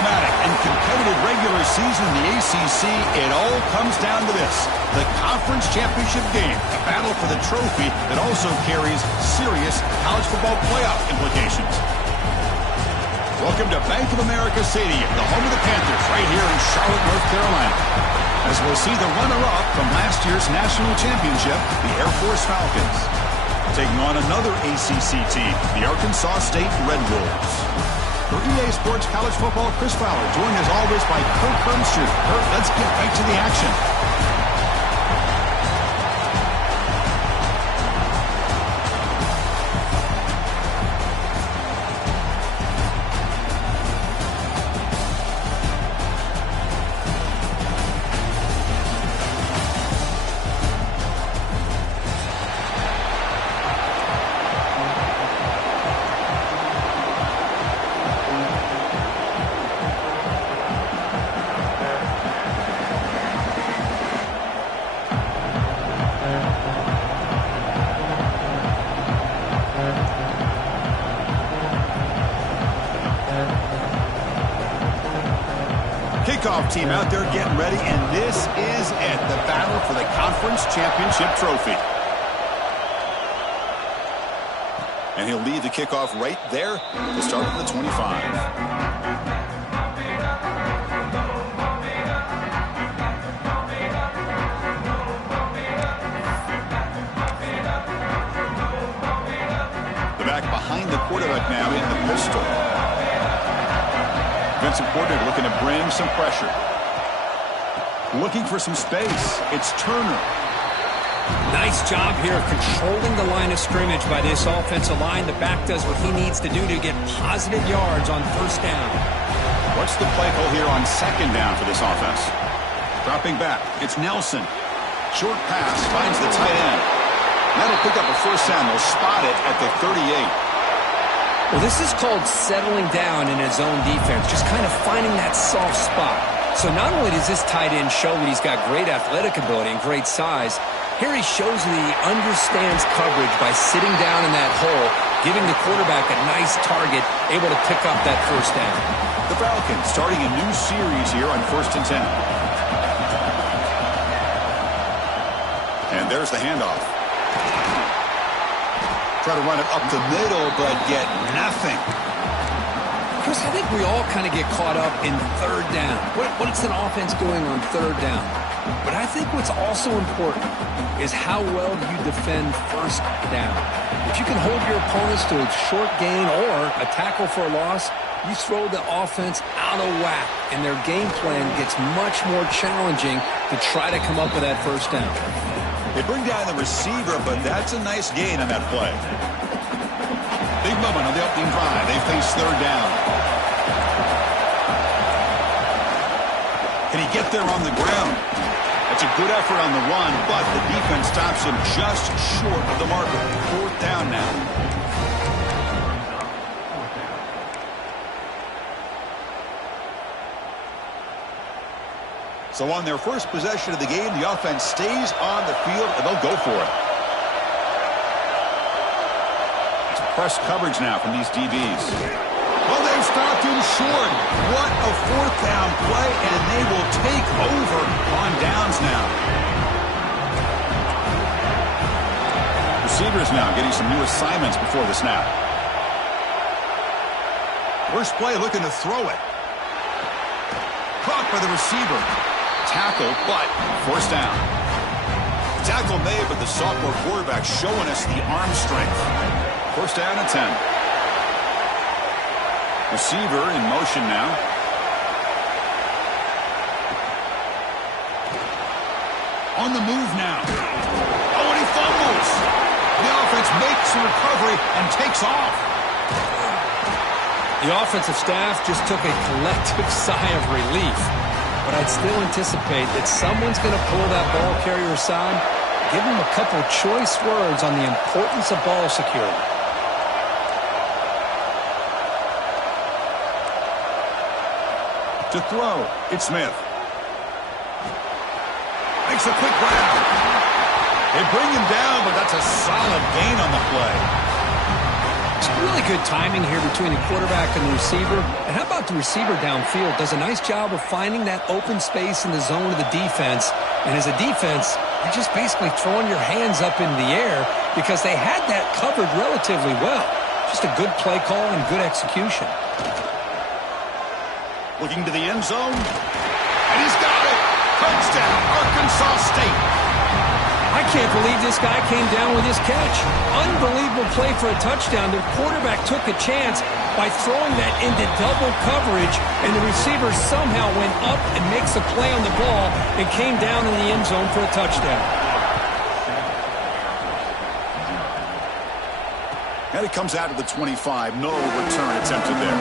dramatic and competitive regular season in the ACC, it all comes down to this: the conference championship game, a battle for the trophy that also carries serious college football playoff implications. Welcome to Bank of America Stadium, the home of the Panthers, right here in Charlotte, North Carolina, as we'll see the runner-up from last year's national championship, the Air Force Falcons, taking on another ACC team, the Arkansas State Red Wolves. For EA Sports College Football, Chris Fowler, joined as always by Kurt Bermstrud. Kurt, let's get right to the action. Kickoff team out there getting ready, and this is it, the battle for the conference championship trophy. And he'll lead the kickoff right there to start at the 25. The back behind the quarterback now in the pistol. Defensive coordinator looking to bring some pressure. Looking for some space. It's Turner. Nice job here controlling the line of scrimmage by this offensive line. The back does what he needs to do to get positive yards on first down. What's the play call here on second down for this offense? Dropping back. It's Nelson. Short pass finds the tight end. That'll pick up a first down. They'll spot it at the 38. Well, this is called settling down in his own defense, just kind of finding that soft spot. So not only does this tight end show that he's got great athletic ability and great size, here he shows that he understands coverage by sitting down in that hole, giving the quarterback a nice target, able to pick up that first down. The Falcons starting a new series here on 1st and 10. And there's the handoff. Try to run it up the middle, but get nothing. Chris, I think we all kind of get caught up in third down. What's an offense doing on third down? But I think what's also important is how well you defend first down. If you can hold your opponents to a short gain or a tackle for a loss, you throw the offense out of whack, and their game plan gets much more challenging to try to come up with that first down. They bring down the receiver, but that's a nice gain on that play. Big moment on the opening drive. They face third down. Can he get there on the ground? That's a good effort on the run, but the defense stops him just short of the marker. Fourth down now. So on their first possession of the game, the offense stays on the field, and they'll go for it. It's press coverage now from these DBs. Well, they've stopped him short. What a fourth down play, and they will take over on downs now. Receivers now getting some new assignments before the snap. First play looking to throw it. Caught by the receiver. Tackle, but first down. Tackle made, but the sophomore quarterback showing us the arm strength. First down and 10. Receiver in motion now. On the move now. Oh, and he fumbles. The offense makes a recovery and takes off. The offensive staff just took a collective sigh of relief. But I'd still anticipate that someone's going to pull that ball carrier aside, give him a couple choice words on the importance of ball security. To throw, it's Smith. Makes a quick grab. They bring him down, but that's a solid gain on the play. Really good timing here between the quarterback and the receiver. And how about the receiver downfield? Does a nice job of finding that open space in the zone of the defense. And as a defense, you're just basically throwing your hands up in the air because they had that covered relatively well. Just a good play call and good execution. Looking to the end zone. And he's got it. Touchdown, Arkansas State. I can't believe this guy came down with his catch. Unbelievable play for a touchdown. The quarterback took a chance by throwing that into double coverage, and the receiver somehow went up and makes a play on the ball and came down in the end zone for a touchdown. And it comes out of the 25. No return attempted there.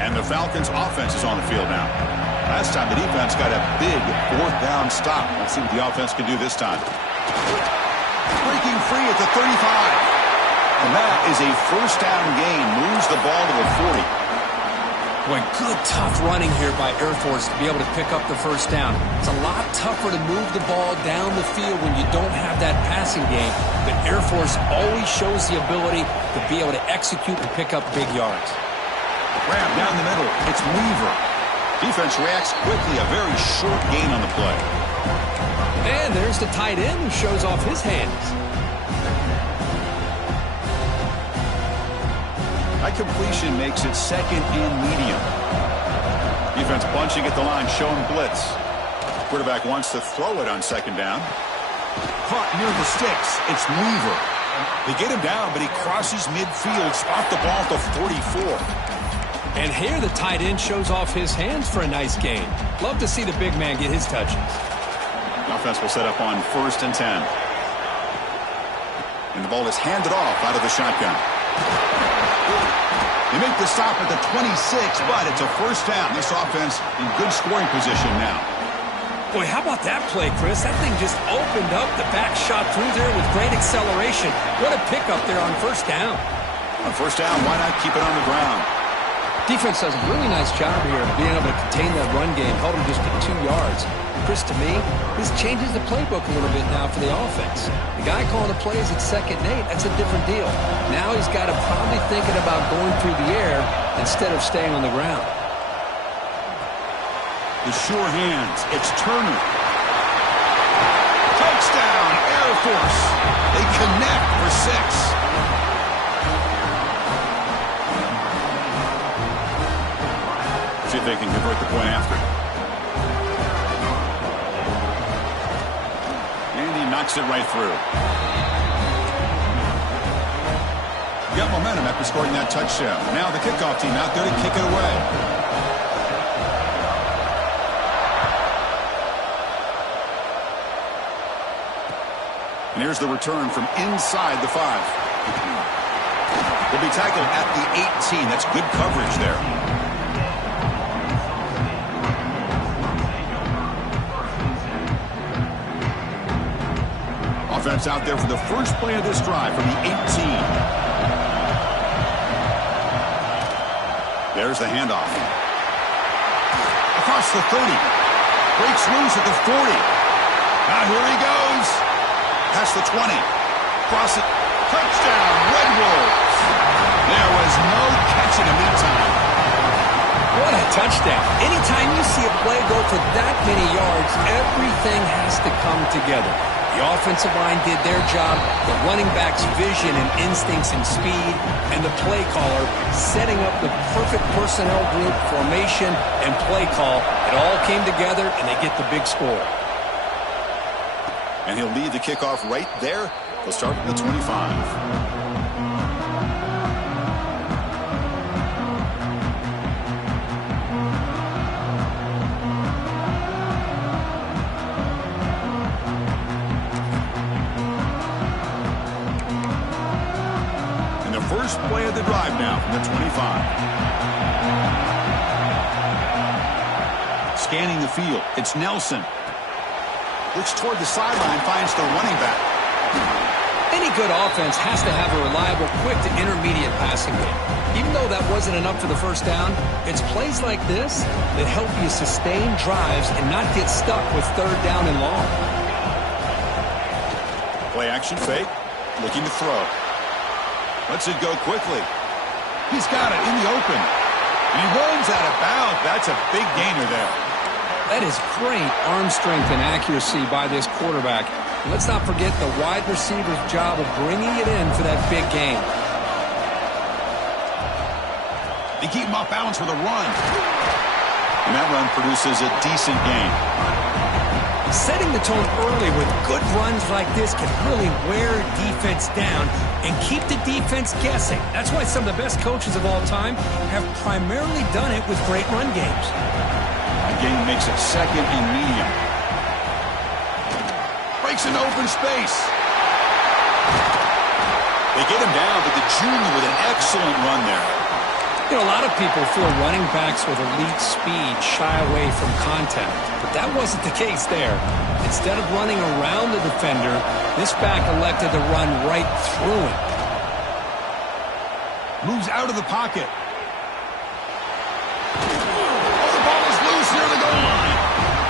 And the Falcons' offense is on the field now. Last time the defense got a big fourth down stop. Let's see what the offense can do this time. Breaking free at the 35. And that is a first down gain. Moves the ball to the 40. Boy, good tough running here by Air Force to be able to pick up the first down. It's a lot tougher to move the ball down the field when you don't have that passing game. But Air Force always shows the ability to be able to execute and pick up big yards. Grab down the middle. It's Weaver. Defense reacts quickly. A very short gain on the play. And there's the tight end who shows off his hands. That completion makes it second and medium. Defense bunching at the line, showing blitz. Quarterback wants to throw it on second down. Caught near the sticks. It's Weaver. They get him down, but he crosses midfield. Spot the ball to 44. And here the tight end shows off his hands for a nice gain. Love to see the big man get his touches. The offense will set up on 1st and 10. And the ball is handed off out of the shotgun. They make the stop at the 26, but it's a first down. This offense in good scoring position now. Boy, how about that play, Chris? That thing just opened up. The back shot through there with great acceleration. What a pickup there on first down. On first down, why not keep it on the ground? Defense does a really nice job here of being able to contain that run game, held him just to 2 yards. Chris, to me, this changes the playbook a little bit now for the offense. The guy calling the plays at 2nd and 8, that's a different deal. Now he's got to probably thinking about going through the air instead of staying on the ground. The sure hands. It's Turner. Touchdown, Air Force. They connect for 6. See if they can convert the point after. And he knocks it right through. Got momentum after scoring that touchdown. Now the kickoff team out there to kick it away. And here's the return from inside the 5. Will be tackled at the 18. That's good coverage there. Offense out there for the first play of this drive from the 18. There's the handoff. Across the 30. Breaks loose at the 40. Now here he goes. Past the 20. Cross it. Touchdown, Red Wolves. There was no catching him that time. What a touchdown. Anytime you see a play go for that many yards, everything has to come together. The offensive line did their job, the running back's vision and instincts and speed, and the play caller setting up the perfect personnel group, formation, and play call. It all came together, and they get the big score. And he'll lead the kickoff right there. They'll start at the 25. First play of the drive now from the 25. Scanning the field. It's Nelson. Looks toward the sideline, finds the running back. And he Any good offense has to have a reliable, quick to intermediate passing game. Even though that wasn't enough for the first down, it's plays like this that help you sustain drives and not get stuck with third down and long. Play action fake, looking to throw. Lets it go quickly. He's got it in the open. And he runs out of bounds. That's a big gainer there. That is great arm strength and accuracy by this quarterback. And let's not forget the wide receiver's job of bringing it in for that big game. They keep him off balance with a run. And that run produces a decent gain. Setting the tone early with good runs like this can really wear defense down and keep the defense guessing. That's why some of the best coaches of all time have primarily done it with great run games. That gain makes it second and medium. Breaks into open space. They get him down, but the junior with an excellent run there. You know, a lot of people feel running backs with elite speed shy away from contact, but that wasn't the case there. Instead of running around the defender, this back elected to run right through him. Moves out of the pocket. Oh, the ball is loose near the goal line.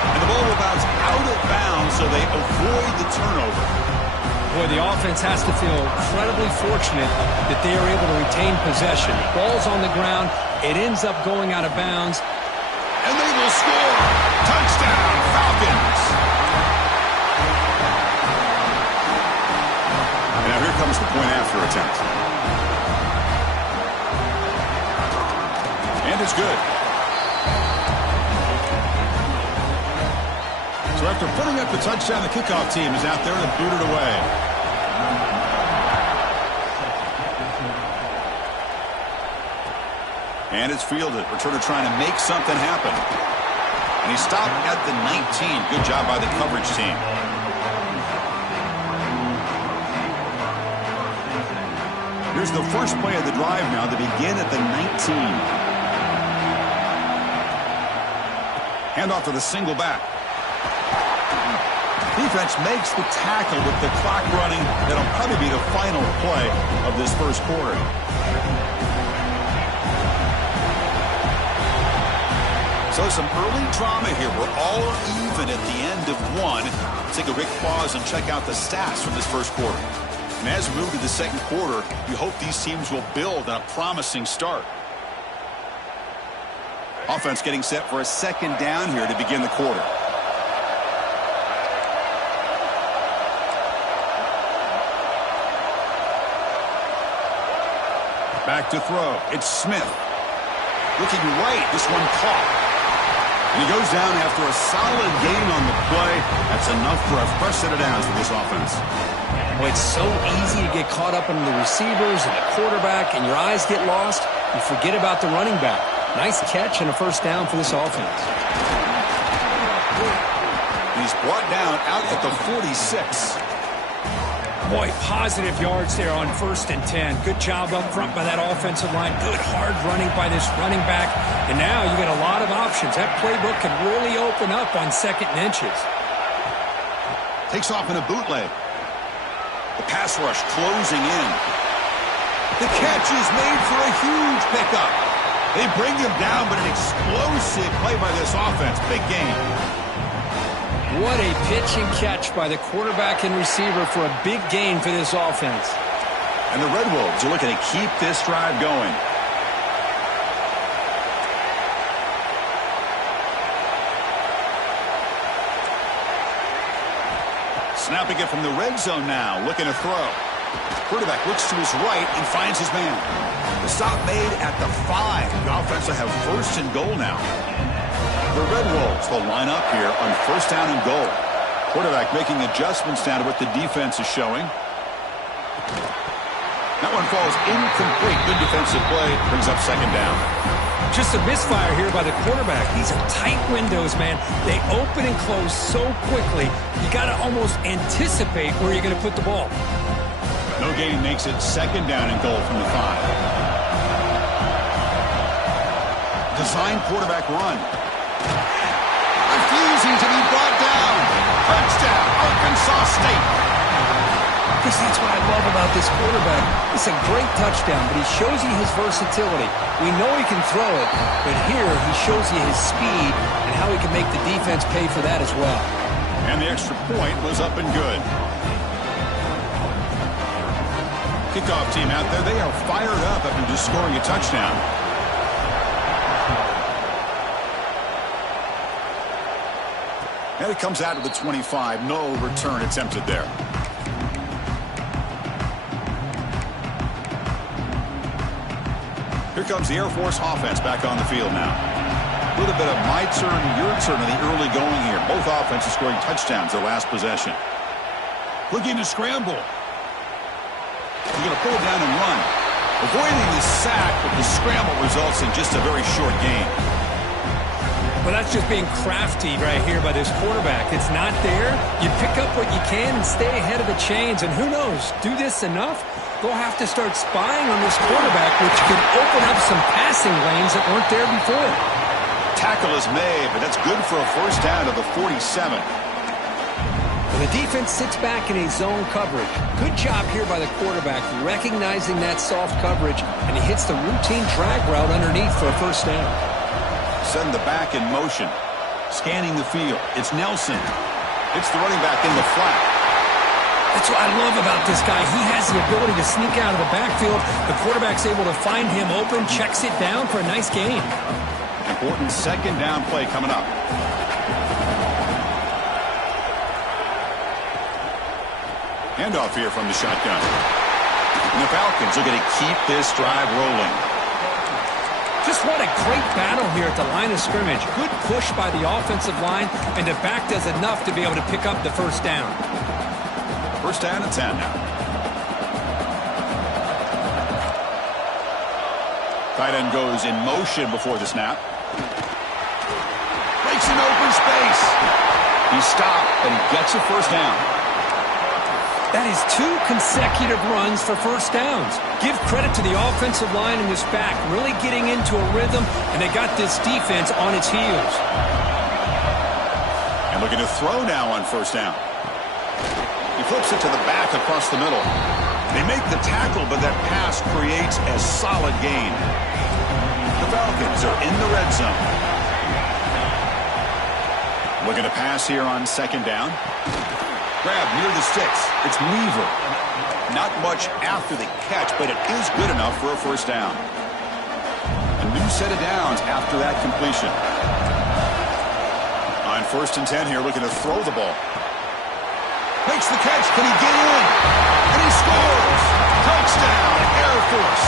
And the ball will bounce out of bounds, so they avoid the turnover. Boy, the offense has to feel incredibly fortunate that they are able to retain possession. Ball's on the ground. It ends up going out of bounds. And they will score. Touchdown, Falcons. And now here comes the point after attempt. And it's good. So after putting up the touchdown, the kickoff team is out there to boot it away. And it's fielded. Returner trying to make something happen. And he stopped at the 19. Good job by the coverage team. Here's the first play of the drive now. They begin at the 19. Handoff to the single back. Defense makes the tackle with the clock running. That'll probably be the final play of this first quarter. So some early drama here. We're all even at the end of one. Let's take a quick pause and check out the stats from this first quarter. And as we move to the second quarter, you hope these teams will build on a promising start. Offense getting set for a second down here to begin the quarter. Back to throw. It's Smith. Looking right. This one caught. And he goes down after a solid gain on the play. That's enough for a fresh set of downs for this offense. Well, it's so easy to get caught up in the receivers and the quarterback, and your eyes get lost. You forget about the running back. Nice catch and a first down for this offense. He's brought down out at the 46. Boy, positive yards there on 1st and 10. Good job up front by that offensive line. Good hard running by this running back. And now you got a lot of options. That playbook can really open up on 2nd and inches. Takes off in a bootleg. The pass rush closing in. The catch is made for a huge pickup. They bring him down, but an explosive play by this offense. Big game. What a pitch and catch by the quarterback and receiver for a big gain for this offense. And the Red Wolves are looking to keep this drive going. Snapping it from the red zone now, looking to throw. Quarterback looks to his right and finds his man. The stop made at the 5. The offense will have 1st and goal now. The Red Wolves will line up here on 1st down and goal. Quarterback making adjustments down to what the defense is showing. That one falls incomplete. Good defensive play. Brings up 2nd down. Just a misfire here by the quarterback. These are tight windows, man. They open and close so quickly, you got to almost anticipate where you're going to put the ball. No gain makes it 2nd down and goal from the 5. Design quarterback run. Refusing to be brought down. Touchdown, Arkansas State. Because that's what I love about this quarterback. It's a great touchdown, but he shows you his versatility. We know he can throw it, but here he shows you his speed and how he can make the defense pay for that as well. And the extra point was up and good. Kickoff team out there, they are fired up after just scoring a touchdown. And it comes out to the 25. No return attempted there. Here comes the Air Force offense back on the field now. A little bit of my turn, your turn in the early going here. Both offenses scoring touchdowns their last possession. Looking to scramble. He's going to pull it down and run. Avoiding the sack, but the scramble results in just a very short gain. Well, that's just being crafty right here by this quarterback. It's not there. You pick up what you can and stay ahead of the chains. And who knows, do this enough, they'll have to start spying on this quarterback, which can open up some passing lanes that weren't there before. Tackle is made, but that's good for a first down to the 47. The defense sits back in a zone coverage. Good job here by the quarterback, recognizing that soft coverage, and he hits the routine drag route underneath for a first down. Send the back in motion. Scanning the field. It's Nelson. It's the running back in the flat. That's what I love about this guy. He has the ability to sneak out of the backfield. The quarterback's able to find him open, checks it down for a nice gain. Important second down play coming up. Handoff here from the shotgun. And the Falcons are going to keep this drive rolling. Just what a great battle here at the line of scrimmage. Good push by the offensive line, and the back does enough to be able to pick up the first down. First down and 10 now. Tight end goes in motion before the snap. Breaks in open space. He stopped, and he gets a first down. That is 2 consecutive runs for first downs. Give credit to the offensive line and this back, really getting into a rhythm, and they got this defense on its heels. And looking to throw now on first down. He flips it to the back across the middle. They make the tackle, but that pass creates a solid gain. The Falcons are in the red zone. Looking to pass here on second down. Grab near the sticks. It's Weaver. Not much after the catch, but it is good enough for a first down. A new set of downs after that completion. On first and 10 here, looking to throw the ball. Makes the catch. Can he get in? And he scores. Touchdown, Air Force.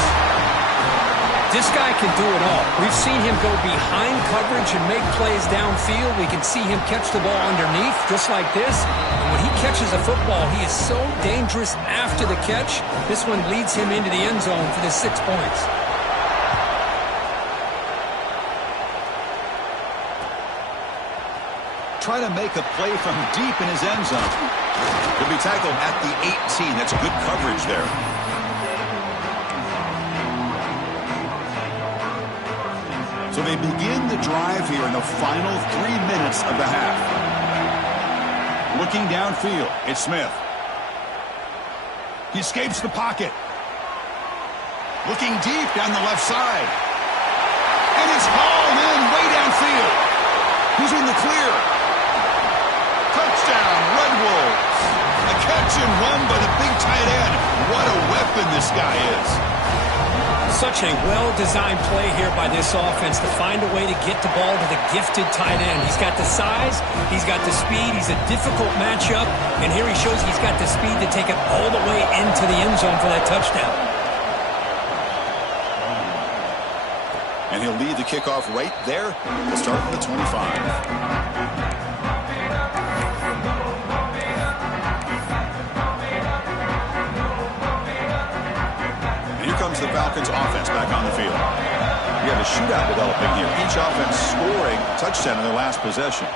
This guy can do it all. We've seen him go behind coverage and make plays downfield. We can see him catch the ball underneath, just like this. And when he catches a football, he is so dangerous after the catch. This one leads him into the end zone for the 6 points. Try to make a play from deep in his end zone. He'll be tackled at the 18. That's good coverage there. So they begin the drive here in the final 3 minutes of the half. Looking downfield, it's Smith. He escapes the pocket. Looking deep down the left side. And it's hauled in way downfield. Who's in the clear? Touchdown, Red Wolves. A catch and run by the big tight end. What a weapon this guy is. Such a well-designed play here by this offense to find a way to get the ball to the gifted tight end. He's got the size, he's got the speed, he's a difficult matchup, and here he shows he's got the speed to take it all the way into the end zone for that touchdown. And he'll lead the kickoff right there. We'll start with the 25. Comes the Falcons offense back on the field. We have a shootout developing here. Each offense scoring a touchdown in their last possession.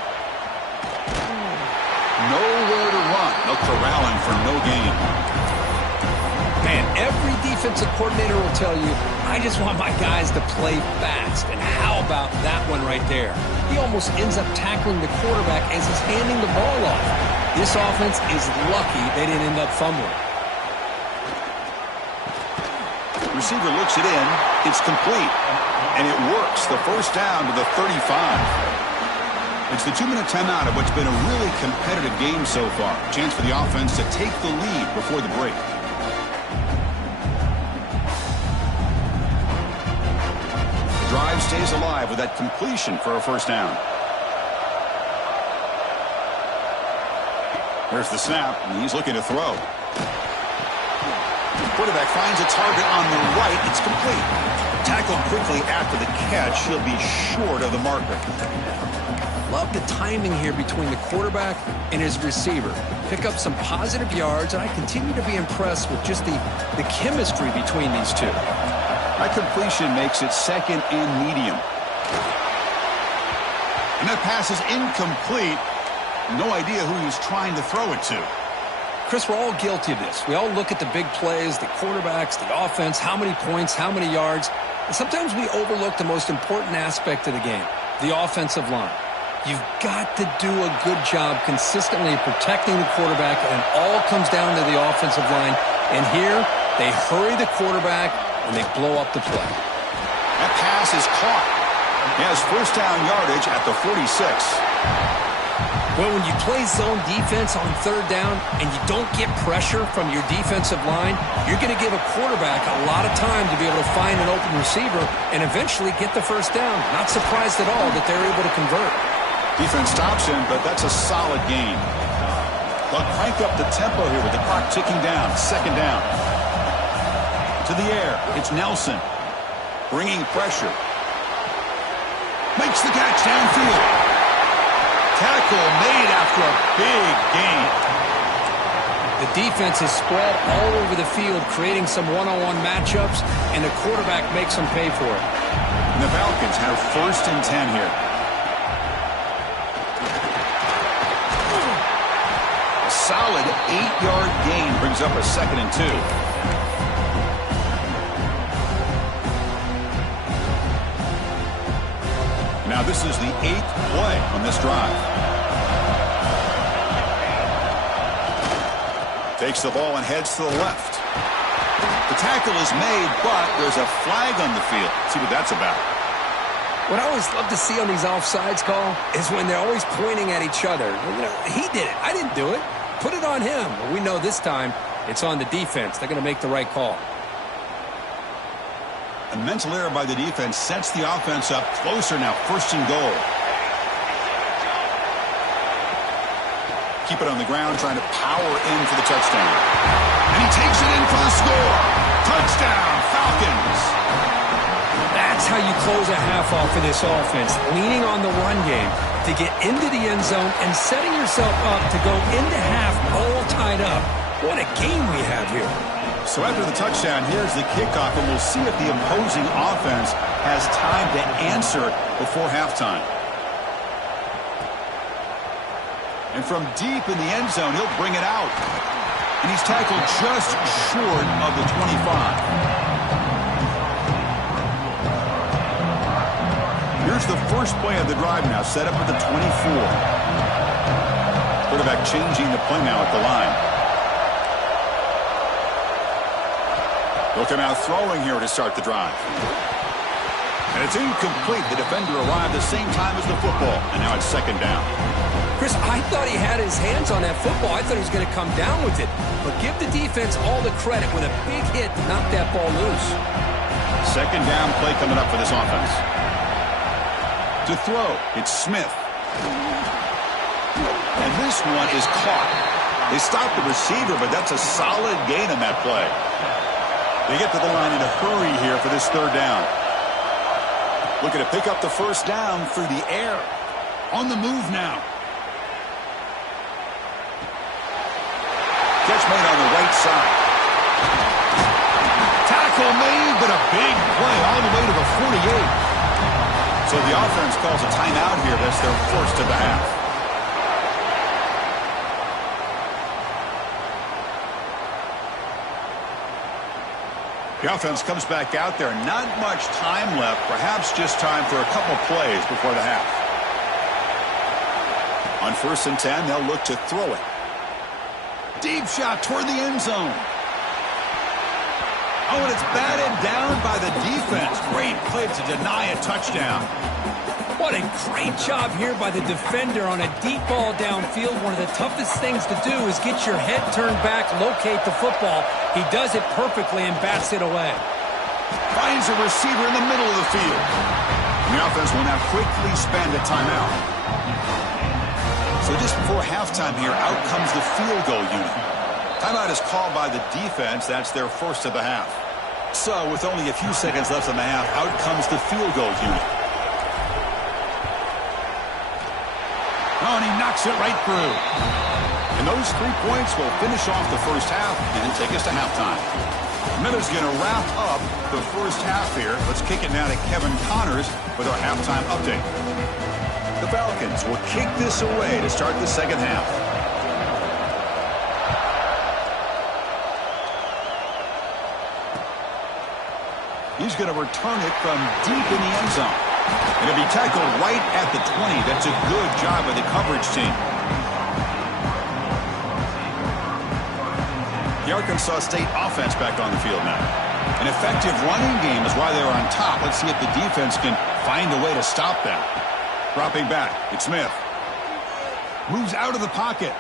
Nowhere to run. No corralling for no gain. Man, every defensive coordinator will tell you, I just want my guys to play fast. And how about that one right there? He almost ends up tackling the quarterback as he's handing the ball off. This offense is lucky they didn't end up fumbling. Receiver looks it in. It's complete. And it works. The first down to the 35. It's the 2-minute timeout of what's been a really competitive game so far. Chance for the offense to take the lead before the break. The drive stays alive with that completion for a first down. There's the snap, and he's looking to throw. Quarterback finds a target on the right. It's complete. Tackled quickly after the catch. He'll be short of the marker. Love the timing here between the quarterback and his receiver. Pick up some positive yards, and I continue to be impressed with just the chemistry between these two. That completion makes it second and medium. And that pass is incomplete. No idea who he's trying to throw it to. Chris, we're all guilty of this. We all look at the big plays, the quarterbacks, the offense, how many points, how many yards. And sometimes we overlook the most important aspect of the game, the offensive line. You've got to do a good job consistently protecting the quarterback, and it all comes down to the offensive line. And here, they hurry the quarterback, and they blow up the play. That pass is caught. He has first down yardage at the 46. Well, when you play zone defense on third down and you don't get pressure from your defensive line, you're going to give a quarterback a lot of time to be able to find an open receiver and eventually get the first down. Not surprised at all that they're able to convert. Defense stops him, but that's a solid gain. They'll crank up the tempo here with the clock ticking down. Second down. To the air. It's Nelson. Bringing pressure. Makes the catch downfield. Tackle made after a big gain. The defense is spread all over the field, creating some one-on-one matchups, and the quarterback makes them pay for it. And the Falcons have first and 10 here. A solid 8-yard gain brings up a second and 2. Now this is the 8th play on this drive. Takes the ball and heads to the left. The tackle is made, but there's a flag on the field. See what that's about. What I always love to see on these offsides call is when they're always pointing at each other. You know, he did it. I didn't do it. Put it on him. Well, we know this time it's on the defense. They're going to make the right call. A mental error by the defense sets the offense up closer now. First and goal. Keep it on the ground, trying to power in for the touchdown. And he takes it in for the score. Touchdown, Falcons. That's how you close a half off for this offense. Leaning on the run game to get into the end zone and setting yourself up to go into half all tied up. What a game we have here. So after the touchdown, here's the kickoff, and we'll see if the opposing offense has time to answer before halftime. And from deep in the end zone, he'll bring it out. And he's tackled just short of the 25. Here's the first play of the drive now, set up at the 24. Quarterback changing the play now at the line. They'll come out throwing here to start the drive. And it's incomplete. The defender arrived the same time as the football. And now it's second down. Chris, I thought he had his hands on that football. I thought he was going to come down with it. But give the defense all the credit with a big hit to knock that ball loose. Second down play coming up for this offense. To throw, it's Smith. And this one is caught. They stopped the receiver, but that's a solid gain on that play. They get to the line in a hurry here for this third down. Looking to pick up the first down through the air. On the move now. Catch made on the right side. Tackle made, but a big play all the way to the 48. So the offense calls a timeout here. That's their first of the half. The offense comes back out there. Not much time left. Perhaps just time for a couple plays before the half. On first and 10, they'll look to throw it. Deep shot toward the end zone. Oh, and it's batted down by the defense. Great play to deny a touchdown. What a great job here by the defender on a deep ball downfield. One of the toughest things to do is get your head turned back, locate the football. He does it perfectly and bats it away. Finds a receiver in the middle of the field. The offense will now quickly spend a timeout. So just before halftime here, out comes the field goal unit. Timeout is called by the defense. That's their first of the half. So with only a few seconds left in the half, out comes the field goal unit. Oh, and he knocks it right through. And those 3 points will finish off the first half and take us to halftime. Miller's going to wrap up the first half here. Let's kick it now to Kevin Connors with our halftime update. The Falcons will kick this away to start the second half. He's going to return it from deep in the end zone. And it'll be tackled right at the 20. That's a good job by the coverage team. The Arkansas State offense back on the field now. An effective running game is why they're on top. Let's see if the defense can find a way to stop that. Dropping back, it's Smith. Moves out of the pocket.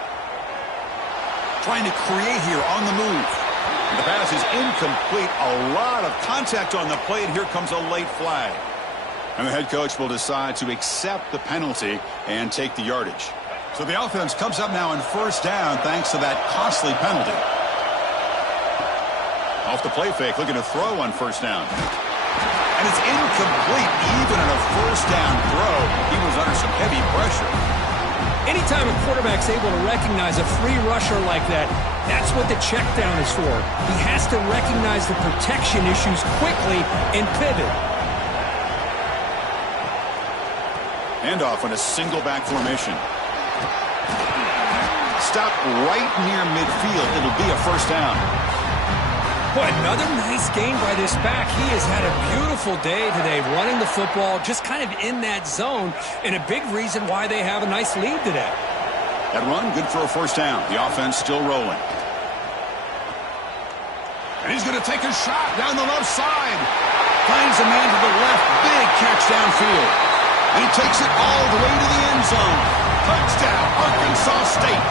Trying to create here on the move. And the pass is incomplete. A lot of contact on the play, and here comes a late flag. And the head coach will decide to accept the penalty and take the yardage. So the offense comes up now on first down thanks to that costly penalty. Off the play fake, looking to throw on first down. And it's incomplete. Even on a first down throw, he was under some heavy pressure. Anytime a quarterback's able to recognize a free rusher like that, that's what the check down is for. He has to recognize the protection issues quickly and pivot. Handoff on a single back formation. Stop right near midfield. It'll be a first down. Boy, another nice game by this back. He has had a beautiful day today running the football, just kind of in that zone, and a big reason why they have a nice lead today. That run, good for a first down. The offense still rolling. And he's going to take a shot down the left side. Finds a man to the left. Big catch downfield. And he takes it all the way to the end zone. Touchdown, Arkansas State.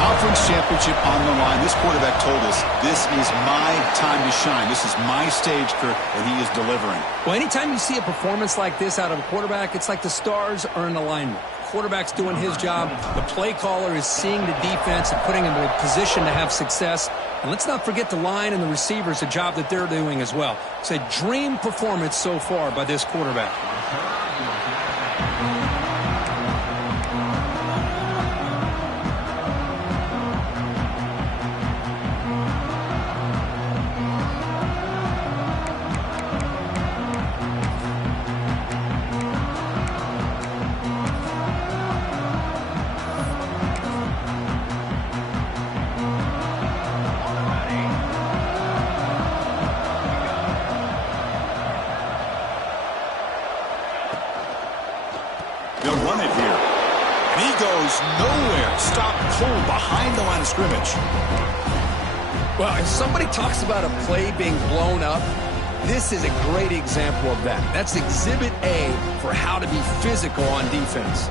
Conference championship on the line. This quarterback told us, this is my time to shine. This is my stage, Kirk, and he is delivering. Well, anytime you see a performance like this out of a quarterback, it's like the stars are in alignment. Quarterback's doing his job. The play caller is seeing the defense and putting him in a position to have success. And let's not forget the line and the receivers, the job that they're doing as well. It's a dream performance so far by this quarterback. They'll run it here. And he goes nowhere. Stop cold behind the line of scrimmage. Well, if somebody talks about a play being blown up, this is a great example of that. That's exhibit A for how to be physical on defense.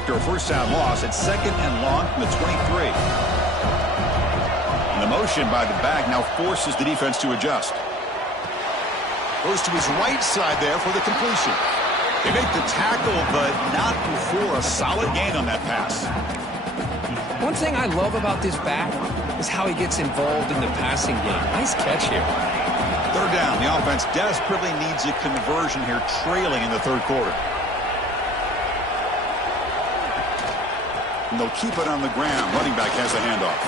After a first down loss, it's second and long from the 23. And the motion by the back now forces the defense to adjust. Goes to his right side there for the completion. They make the tackle, but not before a solid gain on that pass. One thing I love about this back is how he gets involved in the passing game. Nice catch here. Third down. The offense desperately needs a conversion here, trailing in the third quarter. And they'll keep it on the ground. Running back has the handoff.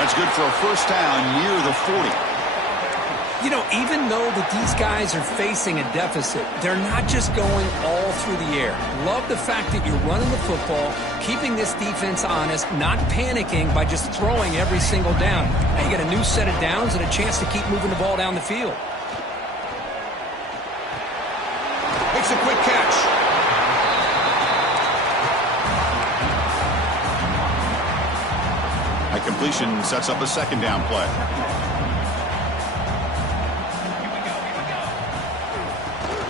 That's good for a first down near the 40. You know, even though that these guys are facing a deficit, they're not just going all through the air. Love the fact that you're running the football, keeping this defense honest, not panicking by just throwing every single down. Now you get a new set of downs and a chance to keep moving the ball down the field. Makes a quick catch. completion sets up a second down play.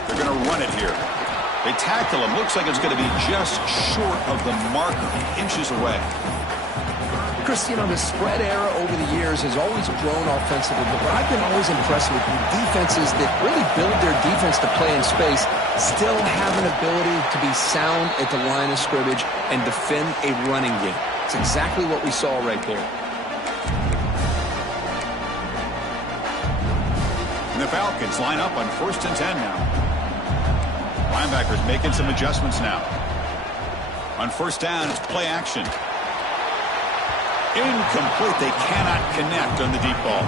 They're going to run it here. They tackle him. Looks like it's going to be just short of the marker, inches away. Chris, you know, the spread era over the years has always grown offensively, but what I've been always impressed with defenses that really build their defense to play in space still have an ability to be sound at the line of scrimmage and defend a running game. It's exactly what we saw right there. And the Falcons line up on 1st and 10 now. Linebackers making some adjustments now. On 1st down, it's play action. Incomplete. They cannot connect on the deep ball.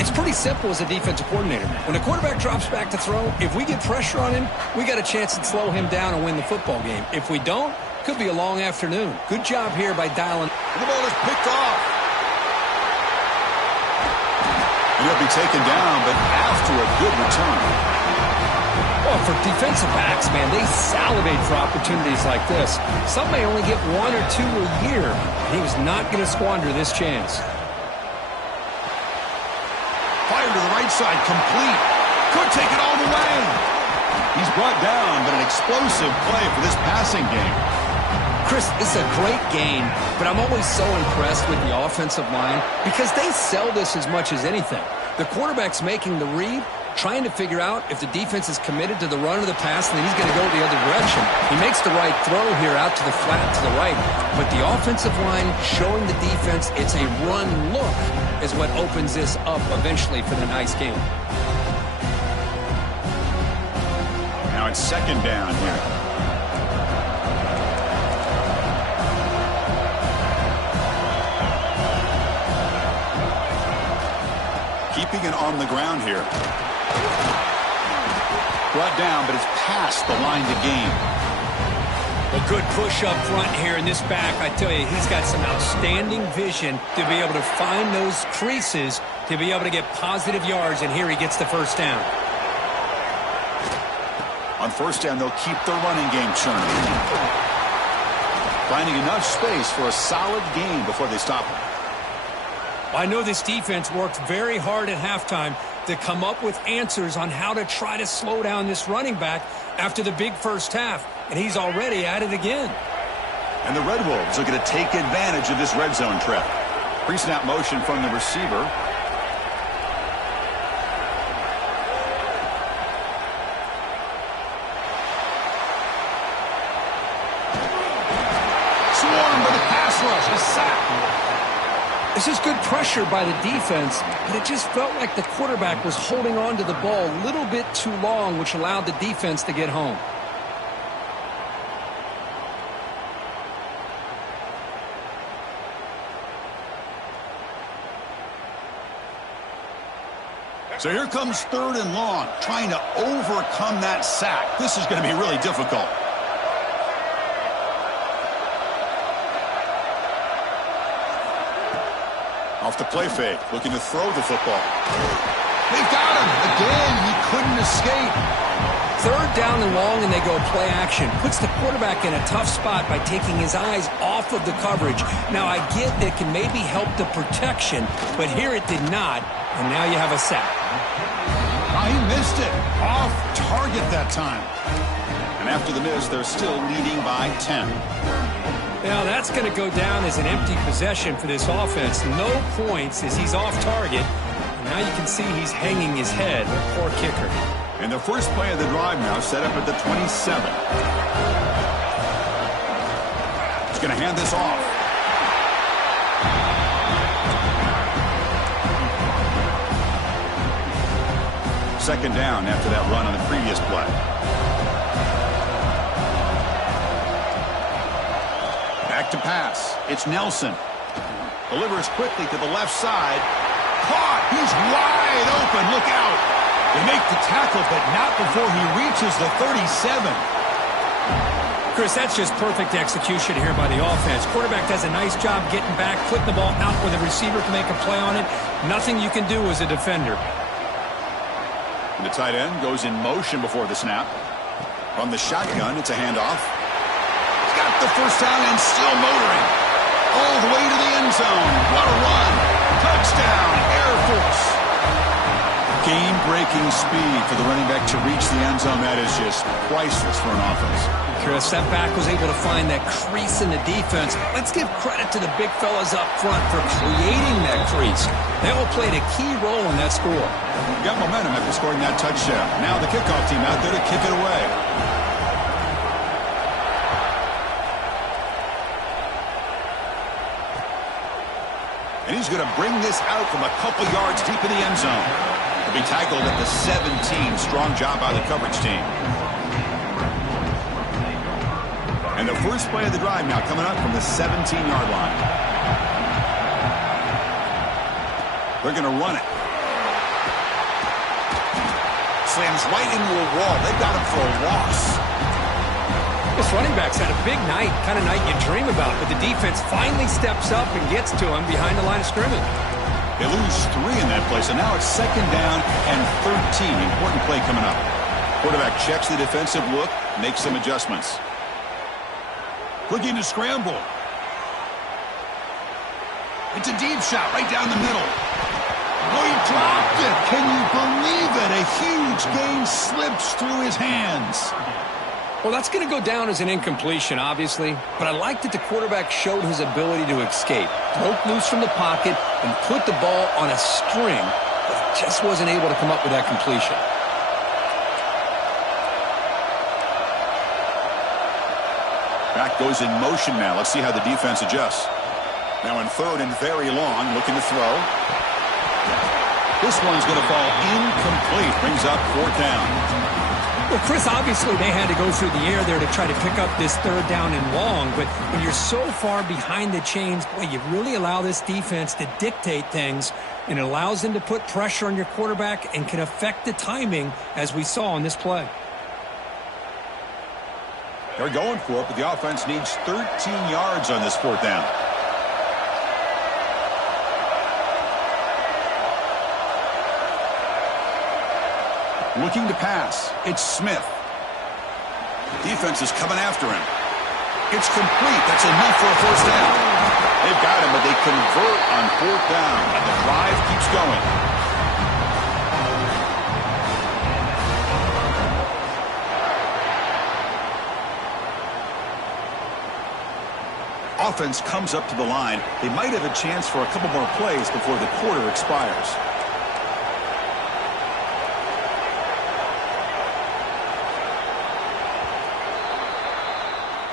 It's pretty simple as a defensive coordinator. When a quarterback drops back to throw, if we get pressure on him, we got a chance to slow him down and win the football game. If we don't, could be a long afternoon. Good job here by dialing. The ball is picked off. And he'll be taken down, but after a good return. Well, for defensive backs, man, they salivate for opportunities like this. Some may only get 1 or 2 a year, and he was not going to squander this chance. Fire to the right side, complete. Could take it all the way. He's brought down, but an explosive play for this passing game. Chris, it's a great game, but I'm always so impressed with the offensive line because they sell this as much as anything. The quarterback's making the read, trying to figure out if the defense is committed to the run or the pass, and then he's going to go the other direction. He makes the right throw here out to the flat to the right, but the offensive line showing the defense it's a run look is what opens this up eventually for the nice game. Now it's 2nd down here. Keeping it on the ground here. Brought down, but it's past the line to gain. A good push up front here in this back. I tell you, he's got some outstanding vision to be able to find those creases, to be able to get positive yards, and here he gets the 1st down. On 1st down, they'll keep their running game churning. Finding enough space for a solid gain before they stop him. I know this defense worked very hard at halftime to come up with answers on how to try to slow down this running back after the big first half, and he's already at it again. And the Red Wolves are going to take advantage of this red zone trap. Pre-snap motion from the receiver. Swarmed by the pass rush, a sack. This is good pressure by the defense, but it just felt like the quarterback was holding on to the ball a little bit too long, which allowed the defense to get home. So here comes 3rd and long, trying to overcome that sack. This is going to be really difficult. Off the play fake, looking to throw the football. They've got him. Again, he couldn't escape. 3rd down and long, and they go play action. Puts the quarterback in a tough spot by taking his eyes off of the coverage. Now, I get that it can maybe help the protection, but here it did not, and now you have a sack. He missed it. Off target that time. And after the miss, they're still leading by 10. Now, that's going to go down as an empty possession for this offense. No points as he's off target. And now you can see he's hanging his head. A poor kicker. And the first play of the drive now set up at the 27. He's going to hand this off. Second down after that run on the previous play. Back to pass. It's Nelson. Delivers quickly to the left side. Caught. He's wide open. Look out. They make the tackle, but not before he reaches the 37. Chris, that's just perfect execution here by the offense. Quarterback does a nice job getting back, putting the ball out where the receiver can make a play on it. Nothing you can do as a defender. And the tight end goes in motion before the snap. From the shotgun, it's a handoff. Got the first down and still motoring. all the way to the end zone. What a run. Touchdown, Air Force. Game-breaking speed for the running back to reach the end zone. That is just priceless for an offense. Chris, that back was able to find that crease in the defense. Let's give credit to the big fellas up front for creating that crease. They all played a key role in that score. Got momentum after scoring that touchdown. Now the kickoff team out there to kick it away. And he's going to bring this out from a couple yards deep in the end zone. He'll be tackled at the 17. Strong job by the coverage team. And the first play of the drive now coming up from the 17-yard line. They're going to run it. Slams right into a wall. They've got him for a loss. This running back's had a big night, kind of night you dream about, but the defense finally steps up and gets to him behind the line of scrimmage. They lose 3 in that play, so now it's 2nd down and 13. Important play coming up. Quarterback checks the defensive look, makes some adjustments. Looking to scramble. It's a deep shot right down the middle. Oh, he dropped it. Can you believe it? A huge gain slips through his hands. Well, that's going to go down as an incompletion, obviously, but I like that the quarterback showed his ability to escape. Broke loose from the pocket and put the ball on a string, but just wasn't able to come up with that completion. Back goes in motion now. Let's see how the defense adjusts. Now in 3rd and very long, looking to throw. This one's going to fall incomplete. Brings up 4th down. Well, Chris, obviously they had to go through the air there to try to pick up this 3rd down and long, but when you're so far behind the chains, boy, you really allow this defense to dictate things, and it allows them to put pressure on your quarterback and can affect the timing, as we saw on this play. They're going for it, but the offense needs 13 yards on this 4th down. Looking to pass. It's Smith. Defense is coming after him. It's complete. That's enough for a 1st down. They've got him, but they convert on 4th down, and the drive keeps going. Offense comes up to the line. They might have a chance for a couple more plays before the quarter expires.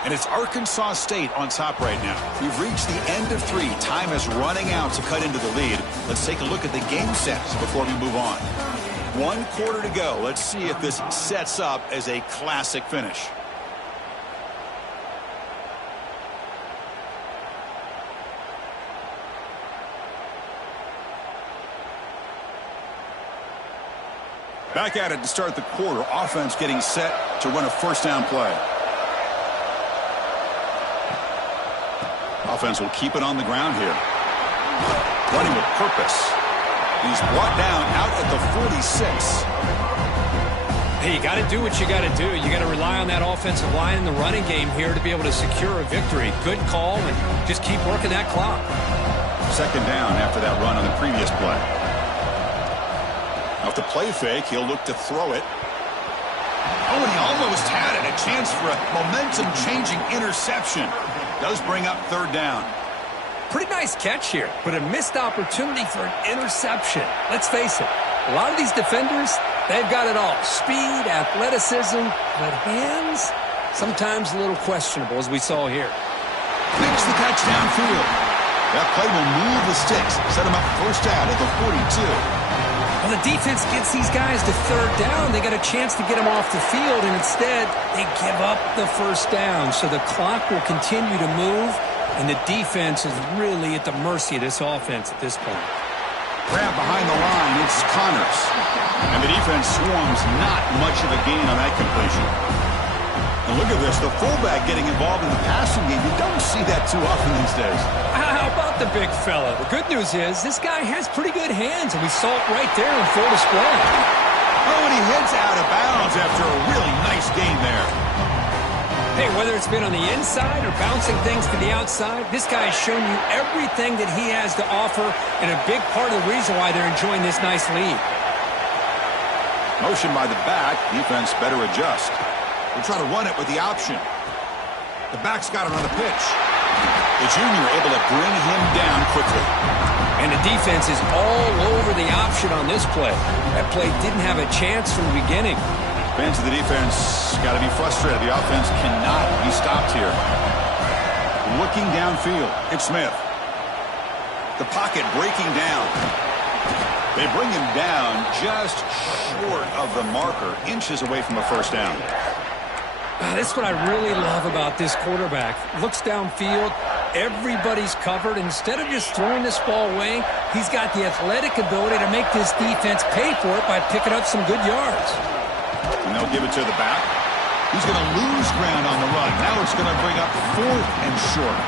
And it's Arkansas State on top right now. We've reached the end of 3. Time is running out to cut into the lead. Let's take a look at the game sets before we move on. 1 quarter to go. Let's see if this sets up as a classic finish. Back at it to start the quarter. Offense getting set to run a 1st down play. Offense will keep it on the ground here. Running with purpose. He's brought down out at the 46. Hey, you got to do what you got to do. You got to rely on that offensive line in the running game here to be able to secure a victory. Good call, and just keep working that clock. 2nd down after that run on the previous play. Off the play fake, he'll look to throw it. Oh, and he almost had it. A chance for a momentum-changing interception. Does bring up 3rd down. Pretty nice catch here, but a missed opportunity for an interception. Let's face it, a lot of these defenders, they've got it all. Speed, athleticism, but hands, sometimes a little questionable, as we saw here. Makes the catch downfield. That play will move the sticks. Set him up 1st down at the 42. Well, the defense gets these guys to 3rd down. They got a chance to get them off the field, and instead they give up the 1st down. So the clock will continue to move, and the defense is really at the mercy of this offense at this point. Grab behind the line, it's Connors. And the defense swarms, not much of a gain on that completion. And look at this, the fullback getting involved in the passing game. You don't see that too often these days. How about the big fella? The good news is this guy has pretty good hands, and we saw it right there on full display. Oh, and he heads out of bounds after a really nice gain there. Hey, whether it's been on the inside or bouncing things to the outside, this guy has shown you everything that he has to offer, and a big part of the reason why they're enjoying this nice lead. Motion by the back. Defense better adjust. They'll try to run it with the option. The back's got it on the pitch. The junior able to bring him down quickly. And the defense is all over the option on this play. That play didn't have a chance from the beginning. Fans of the defense got to be frustrated. The offense cannot be stopped here. Looking downfield. It's Smith. The pocket breaking down. They bring him down just short of the marker, inches away from a first down. That's what I really love about this quarterback. Looks downfield. Everybody's covered. Instead of just throwing this ball away, he's got the athletic ability to make this defense pay for it by picking up some good yards. And they'll give it to the back. He's going to lose ground on the run. Now it's going to bring up 4th and short.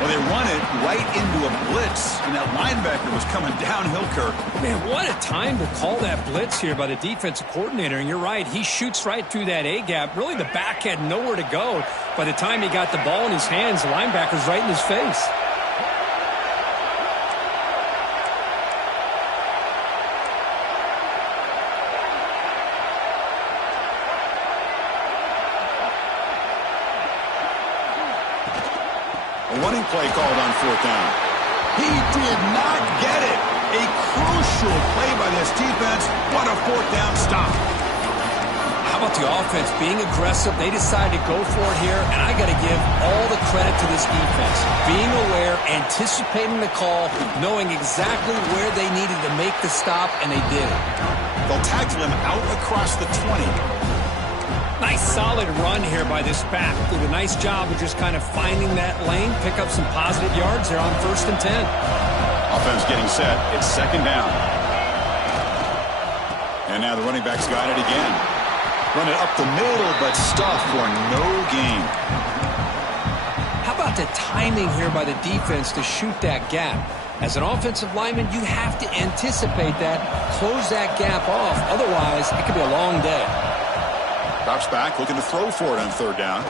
Well, they run it right into a blitz, and that linebacker was coming downhill, Kirk. Man, what a time to call that blitz here by the defensive coordinator. And you're right, he shoots right through that A-gap. Really, the back had nowhere to go. By the time he got the ball in his hands, the linebacker's right in his face. Running play called on 4th down. He did not get it. A crucial play by this defense. What a 4th down stop. How about the offense being aggressive? They decided to go for it here, and I got to give all the credit to this defense. Being aware, anticipating the call, knowing exactly where they needed to make the stop, and they did it. They'll tackle him out across the 20. Nice solid run here by this back. Did a nice job of just kind of finding that lane, pick up some positive yards there on 1st and 10. Offense getting set. It's 2nd down. And now the running back's got it again. Run it up the middle, but stuffed for no gain. How about the timing here by the defense to shoot that gap? As an offensive lineman, you have to anticipate that, close that gap off. Otherwise, it could be a long day. Drops back, looking to throw for it on 3rd down.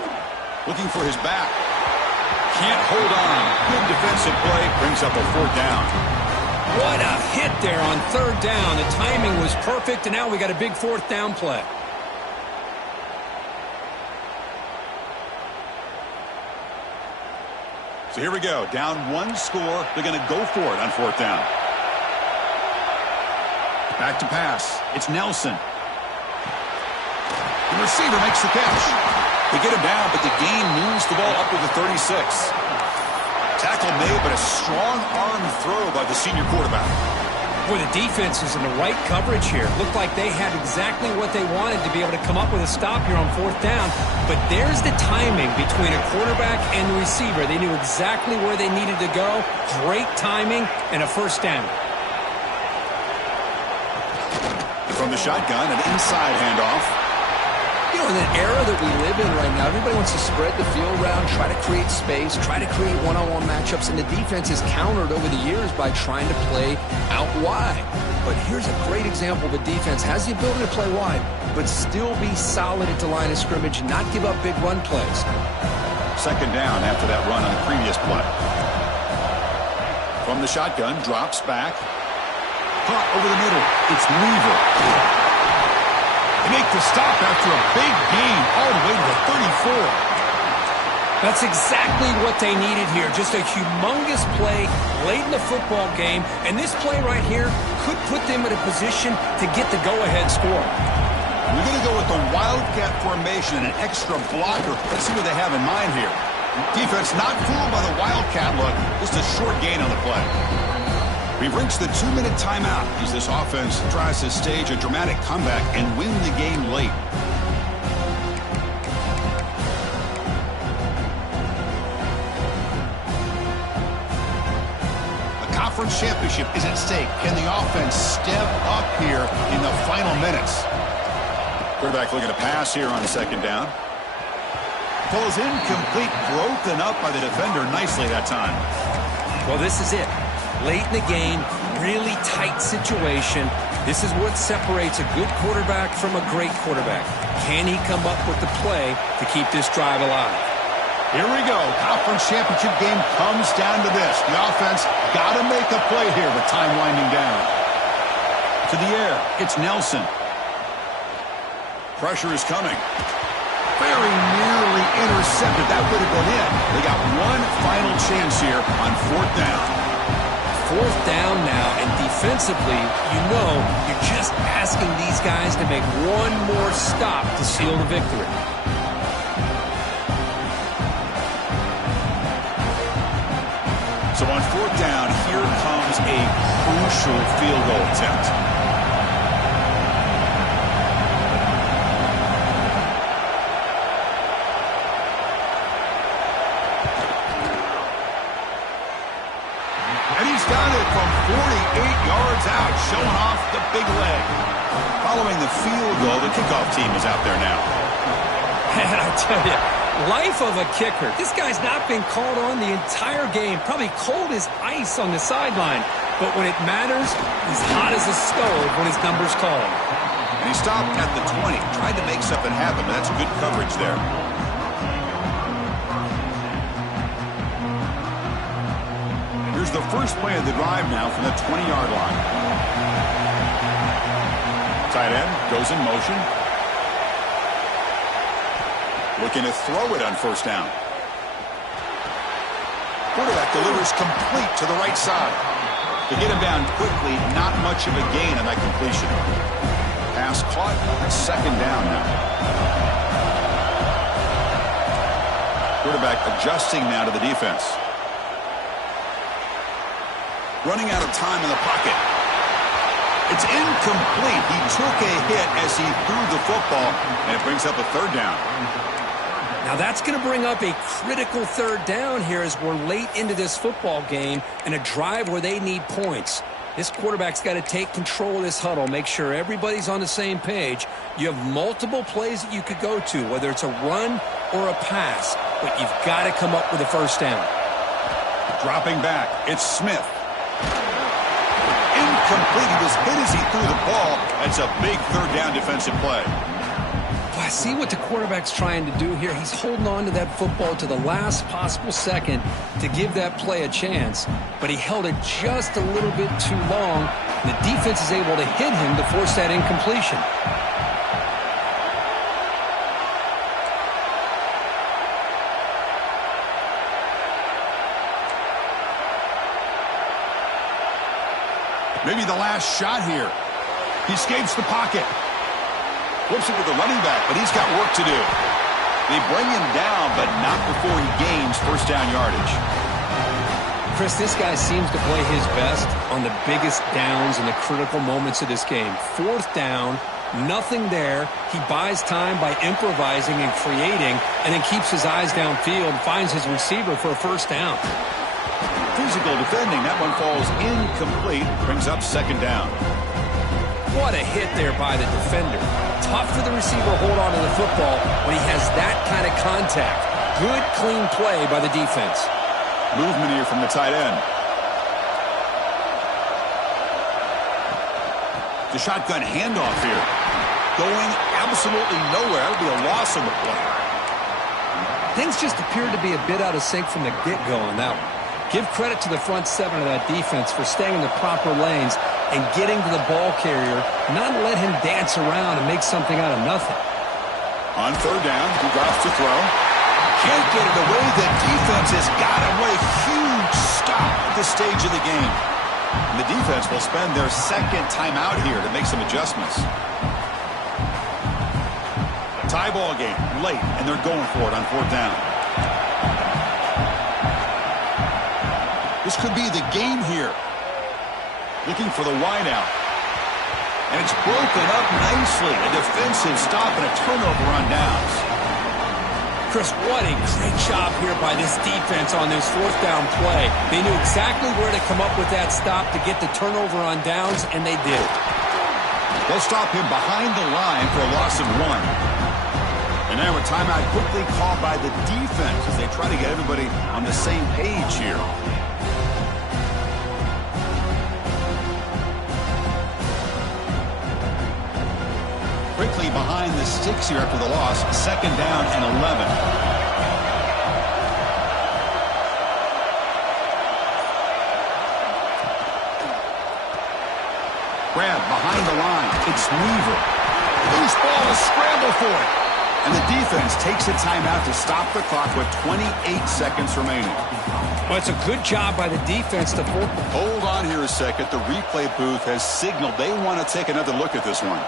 Looking for his back. Can't hold on. Good defensive play. Brings up a 4th down. What a hit there on 3rd down. The timing was perfect, and now we got a big 4th down play. So here we go. Down 1 score. They're going to go for it on 4th down. Back to pass. It's Nelson. The receiver makes the catch. They get him down, but the gain moves the ball up to the 36. Tackle made, but a strong arm throw by the senior quarterback. Boy, the defense is in the right coverage here. Looked like they had exactly what they wanted to be able to come up with a stop here on 4th down. But there's the timing between a quarterback and the receiver. They knew exactly where they needed to go. Great timing and a 1st down. From the shotgun, an inside handoff. You know, in the era that we live in right now, everybody wants to spread the field around, try to create space, try to create one-on-one matchups, and the defense is countered over the years by trying to play out wide. But here's a great example. The defense has the ability to play wide, but still be solid at the line of scrimmage and not give up big run plays. 2nd down after that run on the previous play. From the shotgun, drops back. Caught over the middle. It's Weaver. They make the stop after a big gain all the way to the 34. That's exactly what they needed here. Just a humongous play late in the football game. And this play right here could put them in a position to get the go-ahead score. We're going to go with the Wildcat formation and an extra blocker. Let's see what they have in mind here. Defense not fooled by the Wildcat look. Just a short gain on the play. We've reached the 2-minute timeout as this offense tries to stage a dramatic comeback and win the game late. The conference championship is at stake. Can the offense step up here in the final minutes? Quarterback looking to pass here on 2nd down. Pulls incomplete, broken up by the defender nicely that time. Well, this is it. Late in the game, really tight situation. This is what separates a good quarterback from a great quarterback. Can he come up with the play to keep this drive alive? Here we go. Conference championship game comes down to this. The offense got to make a play here with time winding down. To the air, it's Nelson. Pressure is coming. Very nearly intercepted. That would have been it. They got one final chance here on 4th down. 4th down now, and defensively, you're just asking these guys to make one more stop to seal the victory. So on 4th down, here comes a crucial field goal attempt. And he's got it from 48 yards out, showing off the big leg. Following the field goal, the kickoff team is out there now. And I tell you, life of a kicker. This guy's not been called on the entire game. Probably cold as ice on the sideline. But when it matters, he's hot as a stove when his number's called. And he stopped at the 20. Tried to make something happen, but that's good coverage there. Here's the first play of the drive now from the 20-yard line. Tight end goes in motion. Looking to throw it on 1st down. Quarterback delivers complete to the right side. To get him down quickly, not much of a gain on that completion. Pass caught, 2nd down now. Quarterback adjusting now to the defense. Running out of time in the pocket. It's incomplete. He took a hit as he threw the football, and it brings up a 3rd down. Now that's going to bring up a critical 3rd down here as we're late into this football game and a drive where they need points. This quarterback's got to take control of this huddle, make sure everybody's on the same page. You have multiple plays that you could go to, whether it's a run or a pass, but you've got to come up with a 1st down. Dropping back, it's Smith. Incomplete. He was hit as he threw the ball. That's a big 3rd down defensive play. I see what the quarterback's trying to do here. He's holding on to that football to the last possible second to give that play a chance, but he held it just a little bit too long. The defense is able to hit him to force that incompletion. Maybe the last shot here. He escapes the pocket. Flips it to the running back, but he's got work to do. They bring him down, but not before he gains 1st down yardage. Chris, this guy seems to play his best on the biggest downs and the critical moments of this game. 4th down, nothing there. He buys time by improvising and creating, and then keeps his eyes downfield and finds his receiver for a 1st down. Physical defending. That one falls incomplete. Brings up 2nd down. What a hit there by the defender. Tough for the receiver to hold on to the football when he has that kind of contact. Good, clean play by the defense. Movement here from the tight end. The shotgun handoff here. Going absolutely nowhere. That would be a loss on the play. Things just appeared to be a bit out of sync from the get-go on that one. Give credit to the front 7 of that defense for staying in the proper lanes and getting to the ball carrier, not let him dance around and make something out of nothing. On 3rd down, he drops to throw. Can't get it away. The defense has got him. What a huge stop at this stage of the game. And the defense will spend their 2nd timeout here to make some adjustments. Tie ball game, late, and they're going for it on 4th down. This could be the game here. Looking for the wideout. And it's broken up nicely. A defensive stop and a turnover on downs. Chris, what a great job here by this defense on this 4th down play. They knew exactly where to come up with that stop to get the turnover on downs, and they did. They'll stop him behind the line for a loss of 1. And now a timeout quickly called by the defense as they try to get everybody on the same page here. Kentucky behind the sticks here after the loss. 2nd down and 11. Grab behind the line. It's Weaver. Loose ball, a scramble for it. And the defense takes a timeout to stop the clock with 28 seconds remaining. Well, it's a good job by the defense to hold on here a second. The replay booth has signaled they want to take another look at this one.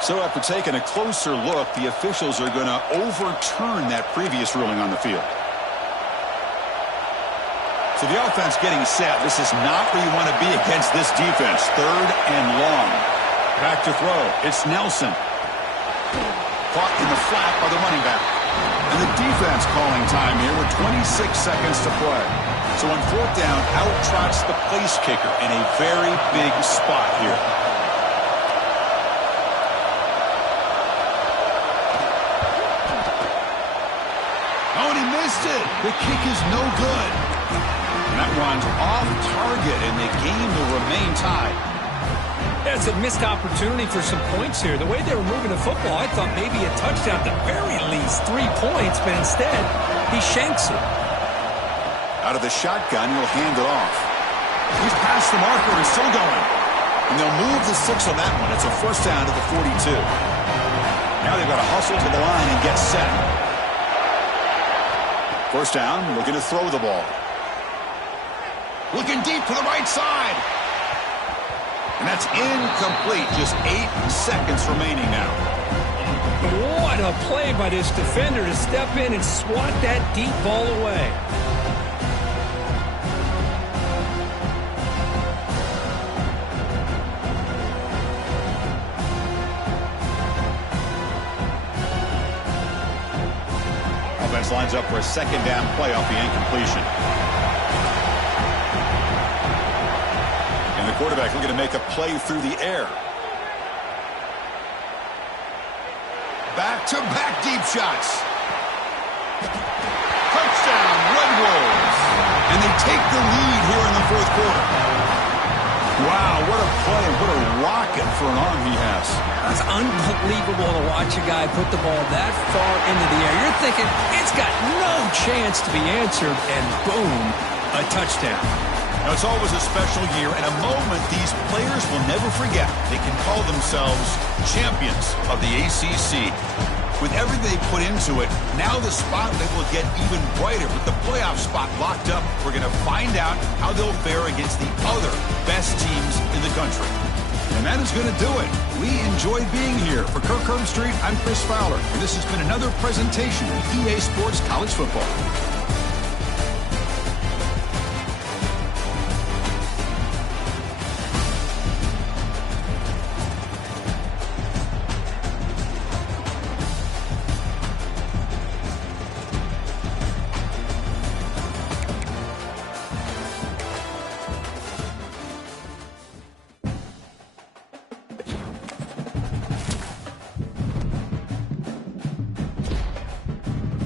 So after taking a closer look, the officials are going to overturn that previous ruling on the field. So the offense getting set. This is not where you want to be against this defense. 3rd and long. Back to throw. It's Nelson. Caught in the flat by the running back. And the defense calling time here with 26 seconds to play. So on 4th down, out trots the place kicker in a very big spot here. Oh, and he missed it. The kick is no good. And that one's off target, and the game will remain tied. That's a missed opportunity for some points here. The way they were moving the football, I thought maybe a touchdown, at the very least 3 points, but instead, he shanks it. Out of the shotgun, he'll hand it off. He's past the marker and still going. And they'll move the 6 on that one. It's a 1st down to the 42. Now they've got to hustle to the line and get set. 1st down, looking to throw the ball. Looking deep to the right side. And that's incomplete. Just 8 seconds remaining now. What a play by this defender to step in and swat that deep ball away. Offense lines up for a 2nd down play off the incompletion. And the quarterback looking to make a play through the air. Back-to-back deep shots. Touchdown, Red Wolves. And they take the lead here in the 4th quarter. Wow, what a play and what a rocket for an arm he has. It's unbelievable to watch a guy put the ball that far into the air. You're thinking, it's got no chance to be answered, and boom, a touchdown. Now, it's always a special year and a moment these players will never forget. They can call themselves champions of the ACC. With everything they put into it, now the spotlight will get even brighter. With the playoff spot locked up, we're going to find out how they'll fare against the other best teams in the country. And that is going to do it. We enjoyed being here. For Kirk Herbstreit, I'm Chris Fowler, and this has been another presentation of EA Sports College Football.